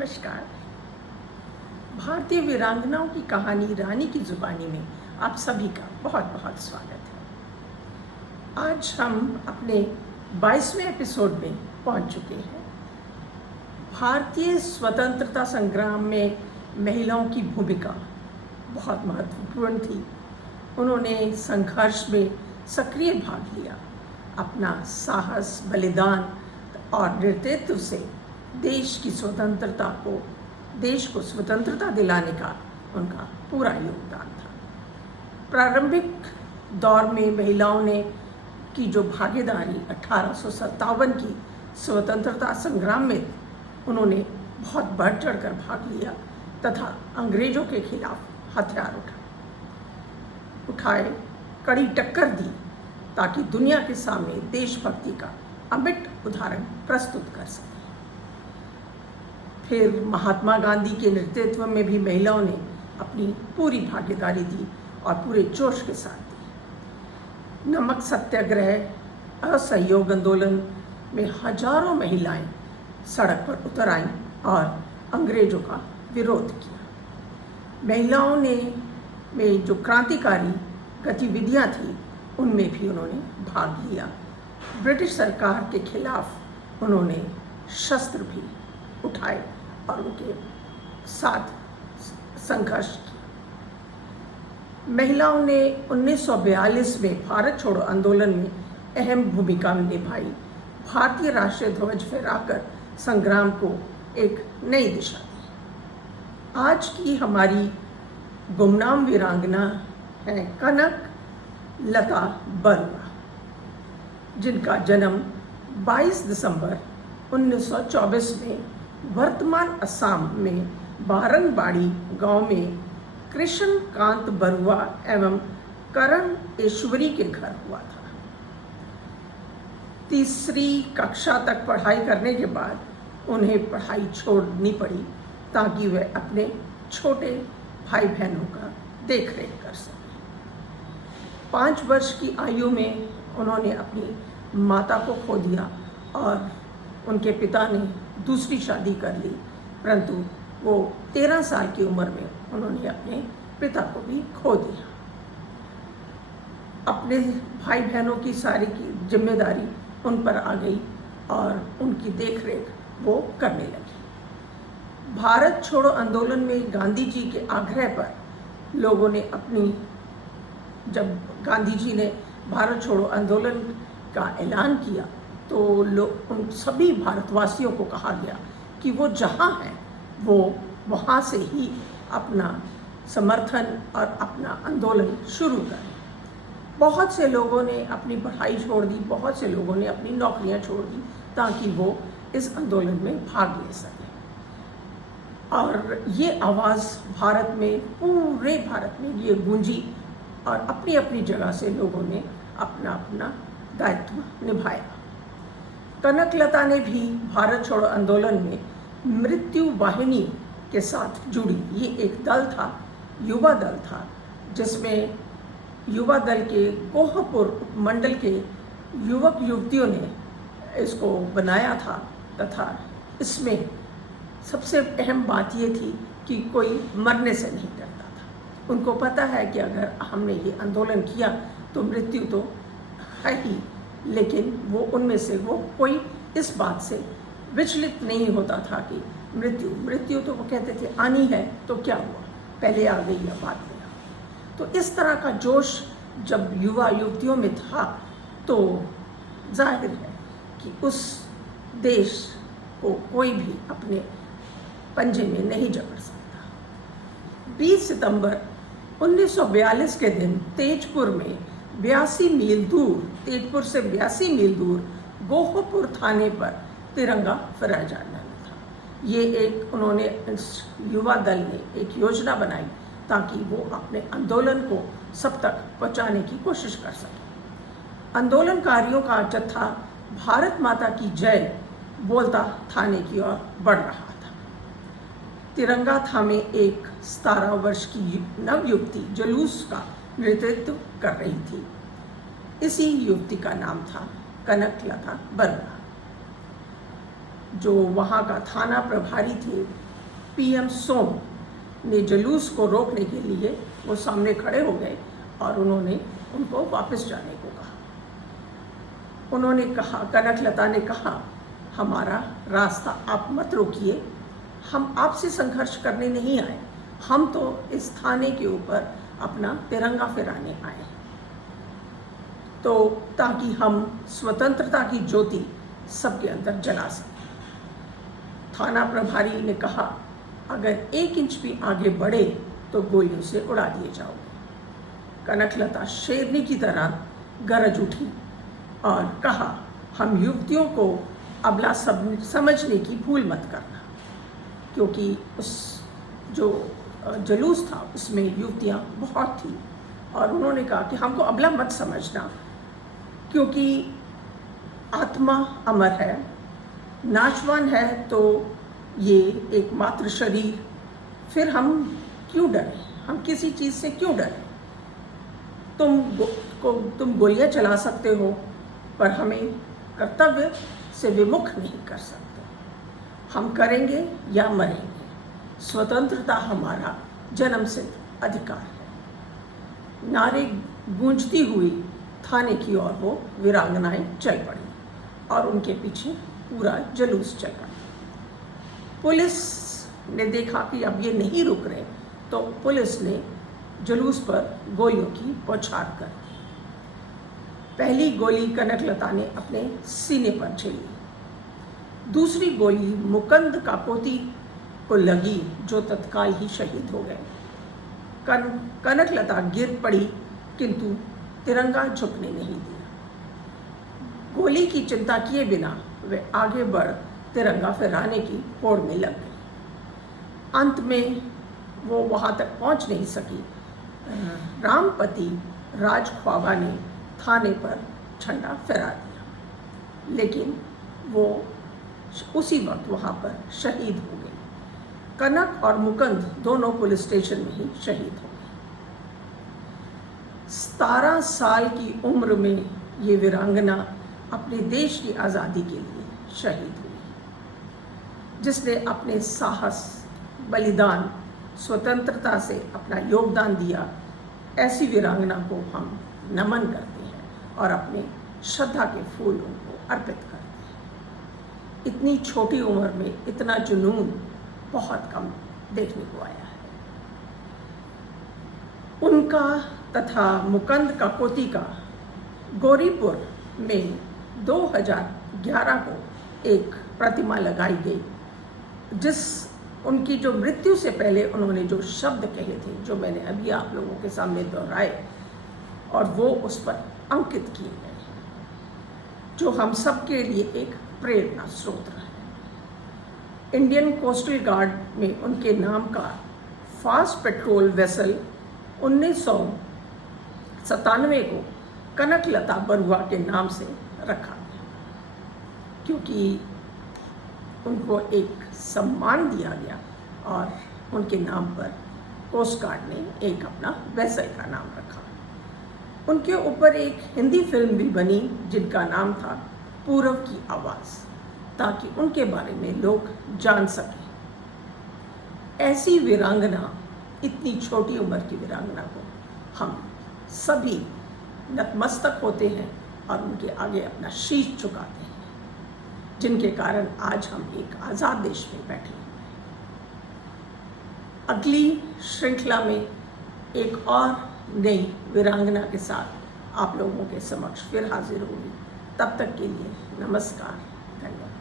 नमस्कार। भारतीय वीरांगनाओं की कहानी रानी की जुबानी में आप सभी का बहुत बहुत स्वागत है। आज हम अपने 22वें एपिसोड में पहुंच चुके हैं। भारतीय स्वतंत्रता संग्राम में महिलाओं की भूमिका बहुत महत्वपूर्ण थी। उन्होंने संघर्ष में सक्रिय भाग लिया। अपना साहस, बलिदान और नेतृत्व से देश को स्वतंत्रता दिलाने का उनका पूरा योगदान था। प्रारंभिक दौर में महिलाओं ने की जो भागीदारी 1857 की स्वतंत्रता संग्राम में उन्होंने बहुत बढ़ चढ़कर भाग लिया तथा अंग्रेजों के खिलाफ हथियार उठाए, कड़ी टक्कर दी ताकि दुनिया के सामने देशभक्ति का अमिट उदाहरण प्रस्तुत कर सके। फिर महात्मा गांधी के नेतृत्व में भी महिलाओं ने अपनी पूरी भागीदारी दी और पूरे जोश के साथ दी। नमक सत्याग्रह, असहयोग आंदोलन में हजारों महिलाएं सड़क पर उतर आईं और अंग्रेजों का विरोध किया। महिलाओं में जो क्रांतिकारी गतिविधियां थी उनमें भी उन्होंने भाग लिया। ब्रिटिश सरकार के खिलाफ उन्होंने शस्त्र भी उठाए और उनके साथ संघर्ष किया। महिलाओं ने 1942 में भारत छोड़ो आंदोलन में अहम भूमिका निभाई। भारतीय राष्ट्रीय ध्वज फहराकर संग्राम को एक नई दिशा दी। आज की हमारी गुमनाम वीरांगना है कनक लता बरुआ, जिनका जन्म 22 दिसंबर 1924 में वर्तमान असम में बारंगबाड़ी गांव में कृष्ण कांत बरुआ एवं करण ईश्वरी के घर हुआ था। तीसरी कक्षा तक पढ़ाई करने के बाद उन्हें पढ़ाई छोड़नी पड़ी ताकि वे अपने छोटे भाई बहनों का देखरेख कर सकें। 5 वर्ष की आयु में उन्होंने अपनी माता को खो दिया और उनके पिता ने दूसरी शादी कर ली, परंतु वो 13 साल की उम्र में उन्होंने अपने पिता को भी खो दिया। अपने भाई बहनों की सारी की जिम्मेदारी उन पर आ गई और उनकी देखरेख वो करने लगी। भारत छोड़ो आंदोलन में गांधी जी के आग्रह पर लोगों ने जब गांधी जी ने भारत छोड़ो आंदोलन का ऐलान किया तो उन सभी भारतवासियों को कहा गया कि वो जहाँ हैं वो वहाँ से ही अपना समर्थन और अपना आंदोलन शुरू करें। बहुत से लोगों ने अपनी पढ़ाई छोड़ दी, बहुत से लोगों ने अपनी नौकरियाँ छोड़ दी ताकि वो इस आंदोलन में भाग ले सकें। और ये आवाज़ पूरे भारत में ये गूंजी और अपनी अपनी जगह से लोगों ने अपना अपना दायित्व निभाया। कनकलता ने भी भारत छोड़ो आंदोलन में मृत्यु वाहिनी के साथ जुड़ी। ये एक दल था, युवा दल था, जिसमें युवा दल के कोहपुर मंडल के युवक युवतियों ने इसको बनाया था तथा इसमें सबसे अहम बात ये थी कि कोई मरने से नहीं डरता था। उनको पता है कि अगर हमने ये आंदोलन किया तो मृत्यु तो है ही, लेकिन वो उनमें से वो कोई इस बात से विचलित नहीं होता था कि मृत्यु तो वो कहते थे आनी है तो क्या हुआ, पहले आ गई या बाद में आ गई। तो इस तरह का जोश जब युवा युवतियों में था तो जाहिर है कि उस देश को कोई भी अपने पंजे में नहीं जकड़ सकता। 20 सितंबर 1942 के दिन तेजपुर में 82 मील दूर, तेजपुर से 82 मील दूर गोहपुर थाने पर तिरंगा फहराया जाना था। ये उन्होंने युवा दल ने एक योजना बनाई ताकि वो अपने आंदोलन को सब तक पहुंचाने की कोशिश कर सके। आंदोलनकारियों का जत्था भारत माता की जय बोलता थाने की ओर बढ़ रहा था। तिरंगा थामे एक 17 वर्ष की नवयुवती जुलूस का नेतृत्व कर रही थी। इसी युवती का नाम था कनकलता बरुआ। जो वहाँ का थाना प्रभारी थे पीएम सोम ने जुलूस को रोकने के लिए वो सामने खड़े हो गए और उन्होंने उनको वापस जाने को कहा। उन्होंने कहा, कनकलता ने कहा, हमारा रास्ता आप मत रोकिए, हम आपसे संघर्ष करने नहीं आए, हम तो इस थाने के ऊपर अपना तिरंगा फहराने आए, तो ताकि हम स्वतंत्रता की ज्योति सबके अंदर जला सकें। थाना प्रभारी ने कहा, अगर 1 इंच भी आगे बढ़े तो गोलियों से उड़ा दिए जाओगे। कनकलता शेरनी की तरह गरज उठी और कहा, हम युवतियों को अबला समझने की भूल मत करना, क्योंकि उस जो जुलूस था उसमें युवतियां बहुत थी और उन्होंने कहा कि हमको अबला मत समझना, क्योंकि आत्मा अमर है, नाचवान है तो ये एक मात्र शरीर, फिर हम क्यों डरें, हम किसी चीज़ से क्यों डरें। तुम गोलियां चला सकते हो पर हमें कर्तव्य से विमुख नहीं कर सकते। हम करेंगे या मरेंगे, स्वतंत्रता हमारा जन्मसिद्ध अधिकार है। नारे गूंजती हुई थाने की ओर वो वीरांगनाएं चल पड़ी और उनके पीछे पूरा जुलूस चल पड़ा। पुलिस ने देखा कि अब ये नहीं रुक रहे, तो पुलिस ने जुलूस पर गोलियों की बौछार कर दी। पहली गोली कनकलता ने अपने सीने पर झेली, दूसरी गोली मुकंद काकोती को लगी, जो तत्काल ही शहीद हो गए। कनकलता गिर पड़ी, किंतु तिरंगा झुकने नहीं दिया। गोली की चिंता किए बिना वे आगे बढ़ तिरंगा फहराने की होड़ में लग गई। अंत में वो वहाँ तक पहुँच नहीं सकी। रामपति राजख्वाबा ने थाने पर झंडा फहरा दिया, लेकिन वो उसी वक्त वहाँ पर शहीद हो गई। कनक और मुकंद दोनों पुलिस स्टेशन में ही शहीद हो गए। 17 साल की उम्र में ये वीरांगना अपने देश की आज़ादी के लिए शहीद हुई। जिसने अपने साहस, बलिदान, स्वतंत्रता से अपना योगदान दिया, ऐसी वीरांगना को हम नमन करते हैं और अपने श्रद्धा के फूल उनको अर्पित करते हैं। इतनी छोटी उम्र में इतना जुनून बहुत कम देखने को आया है। उनका तथा मुकंद काकोती का गौरीपुर में 2011 को एक प्रतिमा लगाई गई, जिस उनकी जो मृत्यु से पहले उन्होंने जो शब्द कहे थे, जो मैंने अभी आप लोगों के सामने दोहराए, और वो उस पर अंकित किए गए हैं, जो हम सब के लिए एक प्रेरणा स्रोत है। इंडियन कोस्टल गार्ड में उनके नाम का फास्ट पेट्रोल वेसल 1997 को कनकलता बरुआ के नाम से रखा गया, क्योंकि उनको एक सम्मान दिया गया और उनके नाम पर कोस्ट गार्ड ने एक अपना वेसल का नाम रखा। उनके ऊपर एक हिंदी फिल्म भी बनी जिनका नाम था पूरब की आवाज़, ताकि उनके बारे में लोग जान सकें। ऐसी वीरांगना, इतनी छोटी उम्र की वीरांगना को हम सभी नतमस्तक होते हैं और उनके आगे अपना शीश झुकाते हैं, जिनके कारण आज हम एक आज़ाद देश में बैठे हैं। अगली श्रृंखला में एक और नई वीरांगना के साथ आप लोगों के समक्ष फिर हाजिर होगी। तब तक के लिए नमस्कार, धन्यवाद।